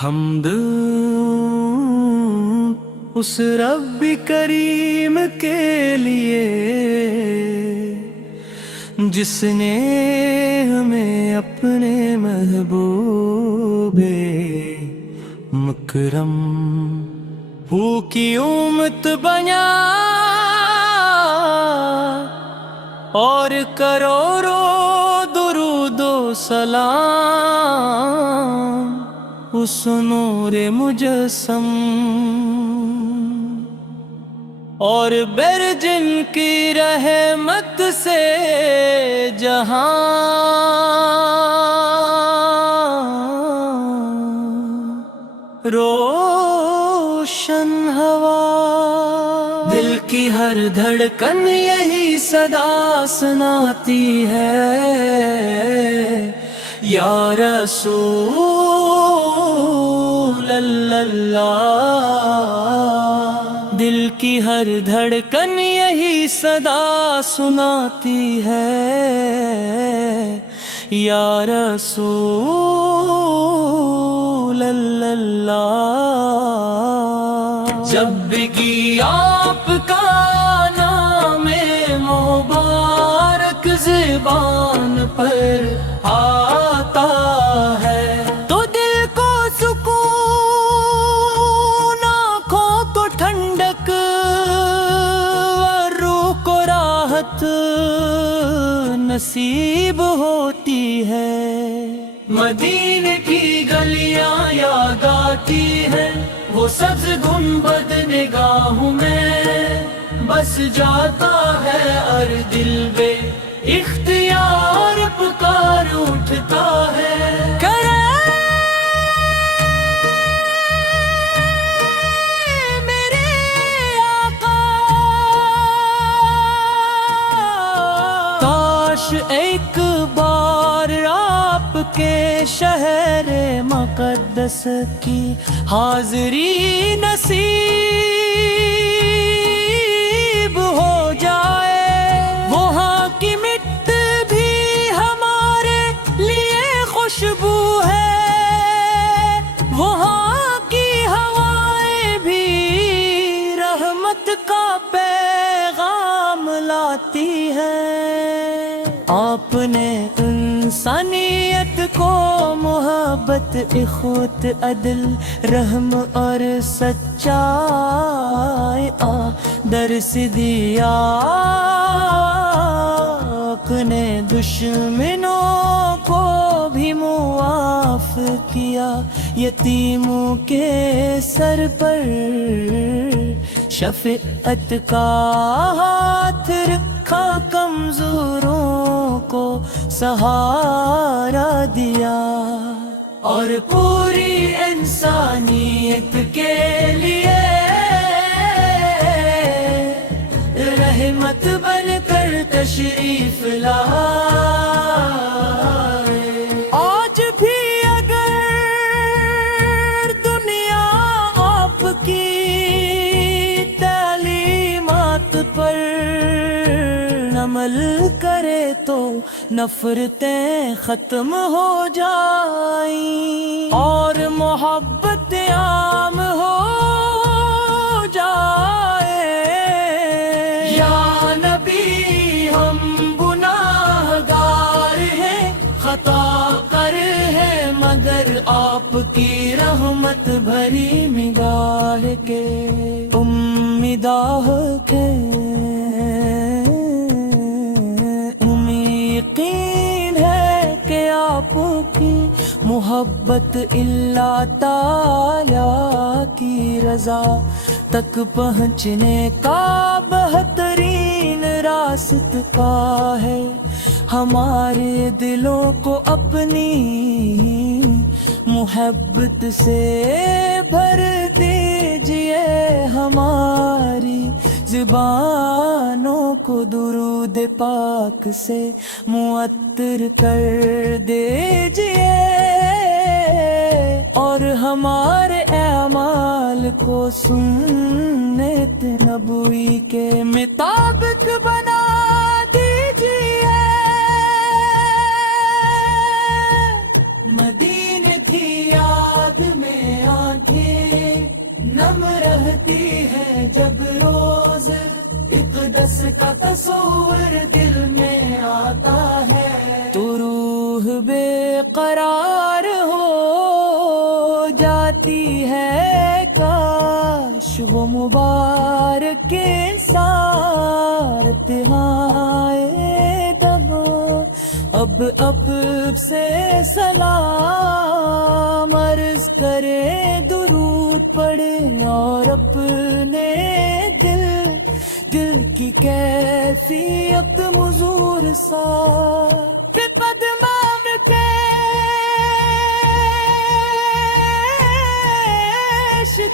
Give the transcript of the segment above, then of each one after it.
حمد اس رب کریم کے لیے جس نے ہمیں اپنے محبوب مکرم کی امت بنا اور کروڑوں درود و سلام اس نور مجسم اور بر جن کی رحمت سے جہاں روشن ہوا، دل کی ہر دھڑکن یہی صدا سناتی ہے، یا رسول اللہ۔ دل کی ہر دھڑکن یہی صدا سناتی ہے، یا رسول اللہ۔ جب بھی آپ کا نام مبارک زبان پر آتا ہے تو دل کو سکون، آنکھوں کو ٹھنڈک، روح کو راحت نصیب ہوتی ہے۔ مدینے کی گلیاں یاد آتی ہیں، وہ سبز گنبد نگاہوں میں بس جاتا ہے، اور دل بے اختیار پکار اٹھتا ہے، کرے میرے آقا۔ کاش ایک بار آپ کے شہر مقدس کی حاضری نصیب ہو جائے، وہاں کی مٹی بھی ہمارے لیے خوشبو ہے، وہاں کی ہوائیں بھی رحمت کا پیغام لاتی ہیں۔ آپ نے انسانیت کو محبت، اخوت، عدل، رحم اور سچائی درس دیا۔ اپنے دشمنوں کو بھی معاف کیا، یتیموں کے سر پر شفقت کا ہاتھ رکھا، کمزوروں کو سہارا دیا، اور پوری انسانیت کے لیے رحمت بن کر تشریف لائے۔ آج بھی اگر دنیا آپ کی تعلیمات پر عمل کرے تو نفرتیں ختم ہو جائیں اور محبت عام ہو جائے۔ یا نبی ہم گناہگار ہیں، خطا کر ہیں، مگر آپ کی رحمت بھری نگاہ کے امیداہ کے یقین ہے کہ آپ کی محبت اللہ تعالی کی رضا تک پہنچنے کا بہترین راستہ ہے۔ ہمارے دلوں کو اپنی محبت سے بھر دیجئے، ہماری زبانوں کو درود پاک سے معطر کر دیجئے، اور ہمارے اعمال کو سنت نبوی کے مطابق بنا دیجئے۔ مدینے تھی یاد میں آتی ہے جب روز اقدس کا تصور دل میں آتا ہے، تو روح بے قرار ہو جاتی ہے، کاش وہ مبارک ساتھ آئے دماں۔ اب سے سلام عرض کرے، درود پڑے اور اپنے دل کی کیفیت مزور سا پدمام پیش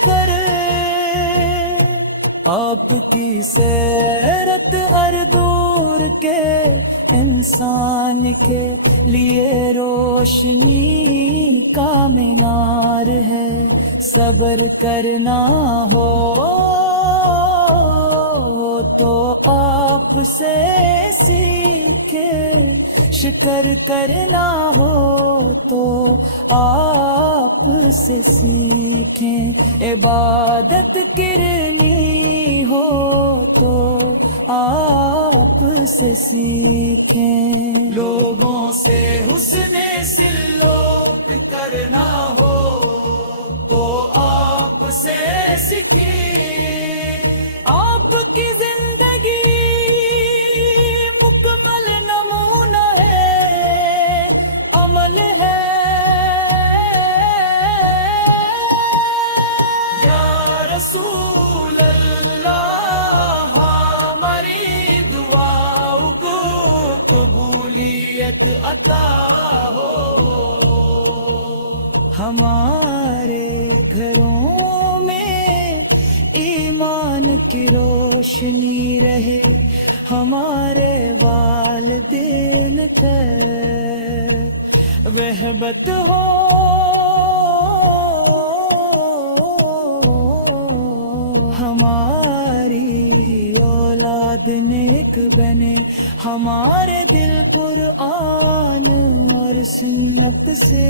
کرے، آپ کی سیرت ہر دور کے انسان کے لیے روشنی کا مینار ہے، صبر کرنا ہو تو آپ سے سیکھے، شکر کرنا ہو تو آپ سے سیکھیں، عبادت کرنی ہو تو آپ سے سیکھیں، لوگوں سے حسن سلوک کرنا ہو تو آپ سے سیکھیں، آپ کی زندگی مکمل نمونہ ہے، عمل ہے، یا رسول اللہ ہماری دعاؤں کو قبولیت عطا ہو، ہمارے گھروں میں ایمان کی روشنی رہے، ہمارے والدین کا رحمت ہو، ہماری اولاد نیک بنے، ہمارے دل قرآن اور سنت سے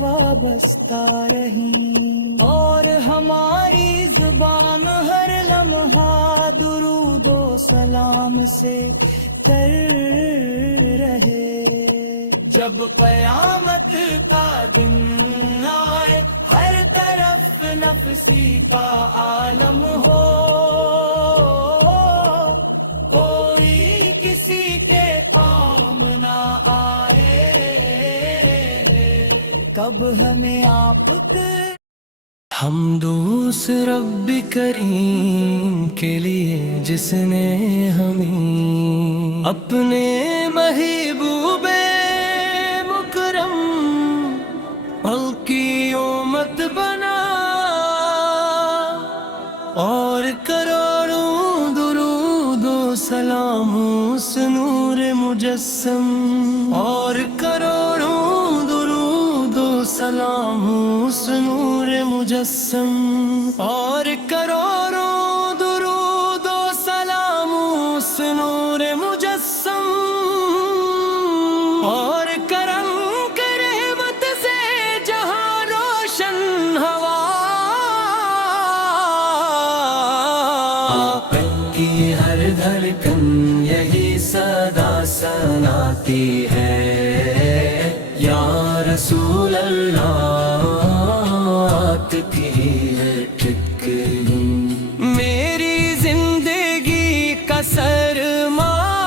وابستہ رہیں، اور ہماری زبان ہر لمحہ درود و سلام سے تر رہے، جب قیامت کا دن آئے ہر طرف نفسی کا عالم ہو، کوئی کسی کے کام نہ آئے، کب ہمیں آپ حمد اس رب کریم کے لیے جس نے ہمیں اپنے محبوب مکرم کی امت بنا، اور کروڑوں درود و سلام اس نور مجسم، اور کروڑوں درود و سلام اس نور مجسم، اور کروڑوں درود و سلام اس نور مجسم، اور کرم کے رحمت سے جہاں روشن ہوا، آپ کی ہر دھڑکن یہی صدا سناتی ہے، یا رسول اللہ کی ہے ٹھکری، میری زندگی کا سرمایہ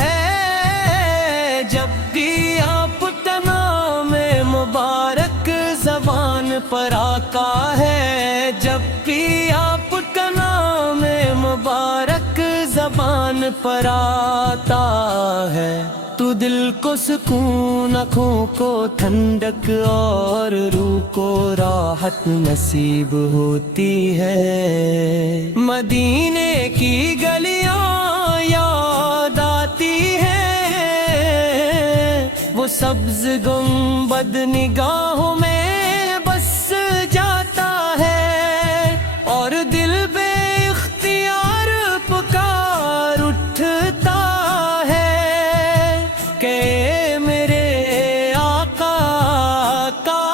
ہے، جب بھی آپ کا نام مبارک زبان پر آقا ہے، جب بھی آپ کا نام مبارک زبان پر آتا ہے، تو دل کو سکون، آنکھوں کو ٹھنڈک اور روح کو راحت نصیب ہوتی ہے، مدینے کی گلیاں یاد آتی ہیں، وہ سبز گنبد نگاہوں میں بس جاتا ہے، اور دل بے اختیار پکار اٹھتا ہے کہ میرے آقا کا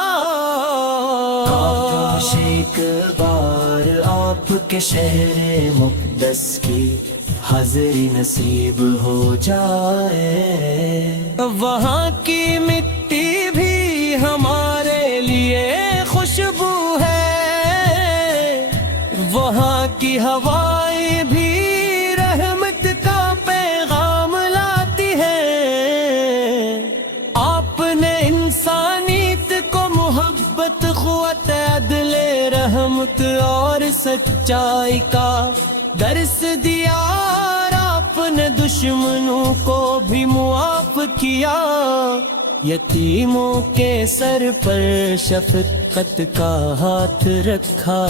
ایک بار آپ کے شہر مقدس کی حاضری نصیب ہو جائے، وہاں کی مٹی بھی ہمارے لیے خوشبو ہے، وہاں کی ہوائیں بھی رحمت کا پیغام لاتی ہے۔ آپ نے انسانیت کو محبت، قوت، عدل، رحمت اور سچائی کا درس دیا، اور آپ نے دشمنوں کو بھی معاف کیا، یتیموں کے سر پر شفقت کا ہاتھ رکھا،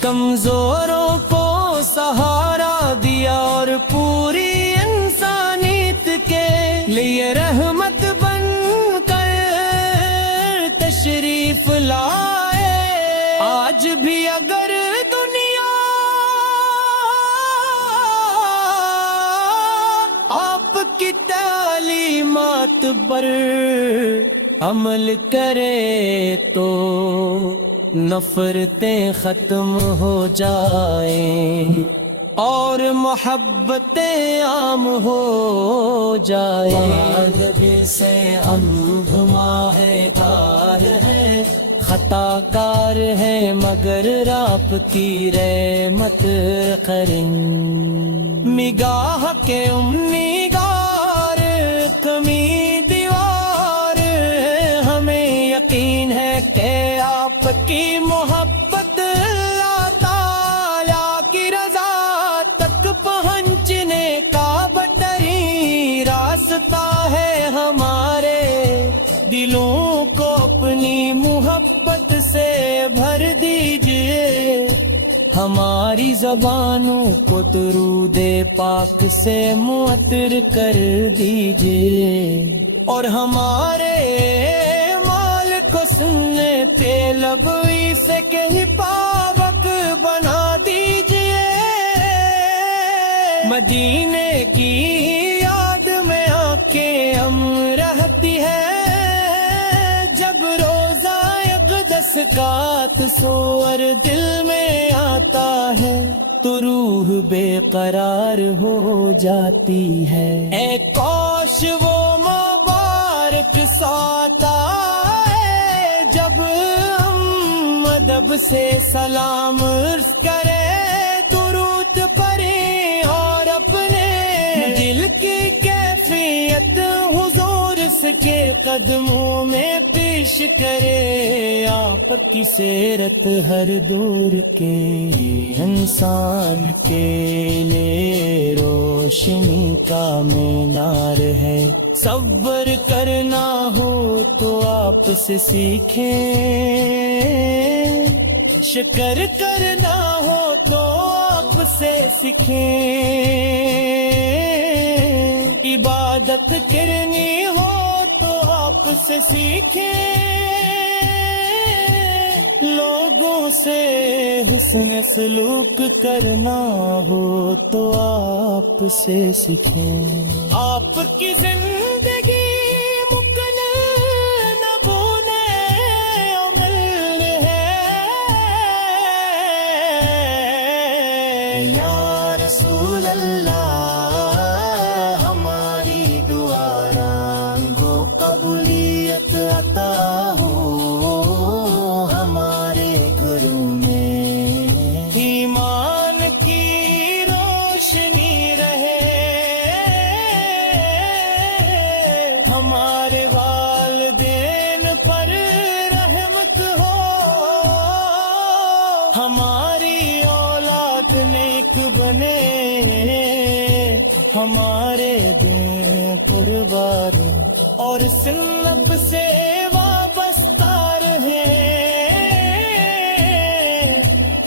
کمزوروں کو سہارا دیا، اور پوری انسانیت کے لیے رحمت بن کر تشریف لائے۔ آج بھی اگر دنیا آپ کی تعلیمات پر عمل کرے تو نفرتیں ختم ہو جائیں اور محبتیں عام ہو جائیں۔ نبی سے ماہدار ہے، خطا کار ہے مگر آپ کی رحمت کریں، نگاہ کے نگار کمی دیوار، ہمیں یقین ہے کہ آپ کی محبت اللہ تعالیٰ کی رضا تک پہنچنے کا بہترین راستہ ہے۔ ہمارے دلوں کو اپنی محبت سے بھر دیجئے، ہماری زبانوں کو درود پاک سے معطر کر دیجئے، اور ہمارے مال کو سننے پہ لب سے کہیں پاک بنا دیجئے۔ مدینے کی یاد میں آنکھیں ہم رہتی ہے، جب روزہ اقدس کا تصور دل میں آتا ہے تو روح بے قرار ہو جاتی ہے۔ اے کاش وہ مبارک ساتھ آئے جب ہم ادب سے سلام عرض کریں، درود پڑھیں اور اپنے دل کی کیفیت حضور کے قدموں میں پیش کرے۔ آپ کی سیرت ہر دور کے انسان کے لیے روشنی کا مینار ہے، صبر کرنا ہو تو آپ سے سیکھیں، شکر کرنا ہو تو آپ سے سیکھیں، عبادت کرنی ہو تو آپ سے سیکھیں، لوگوں سے حسن سلوک کرنا ہو تو آپ سے سیکھیں۔ آپ کی زندگی مکن نہ بھولے عمل ہے، یا رسول اللہ عطا ہو، ہمارے گھروں میں ایمان کی روشنی رہے، ہمارے والدین پر رحمت ہو، ہماری اولاد نیک بنے، ہمارے دین پروار اور سنت سے وابستہ رہے،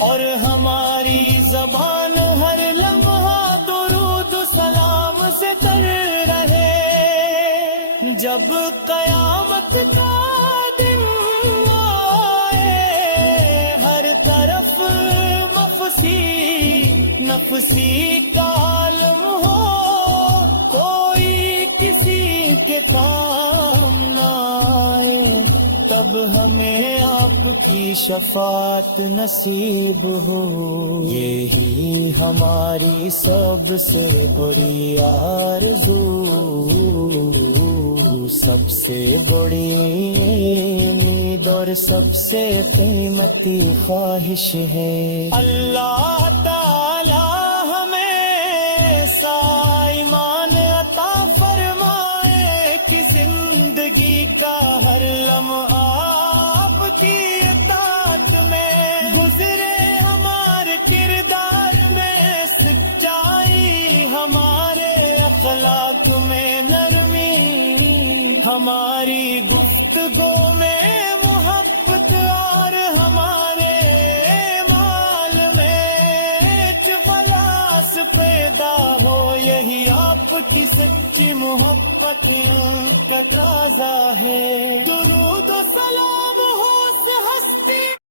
اور ہماری زبان ہر لمحہ درود سلام سے تر رہے۔ جب قیامت کا دن آئے، ہر طرف مفسی نفسی کا عالم ہو، کوئی کسی کے کام نہ آئے، تب ہمیں آپ آپ کی شفاعت نصیب ہو، یہی ہماری سب سے بڑی آرزو، سب سے بڑی امید اور سب سے قیمتی خواہش ہے۔ اللہ تعالی ہمیں ایسا ایمان عطا فرمائے کہ زندگی کا ہر لمحہ آپ کی اطاعت میں گزرے، ہمارے کردار میں سچائی، ہمارے اخلاق میں نرمی، ہماری گفتگو میں محبت اور ہمارے مال میں چفلاس پیدا ہو، یہی آپ کی سچی محبت کا تقاضا ہے۔ درود و سلام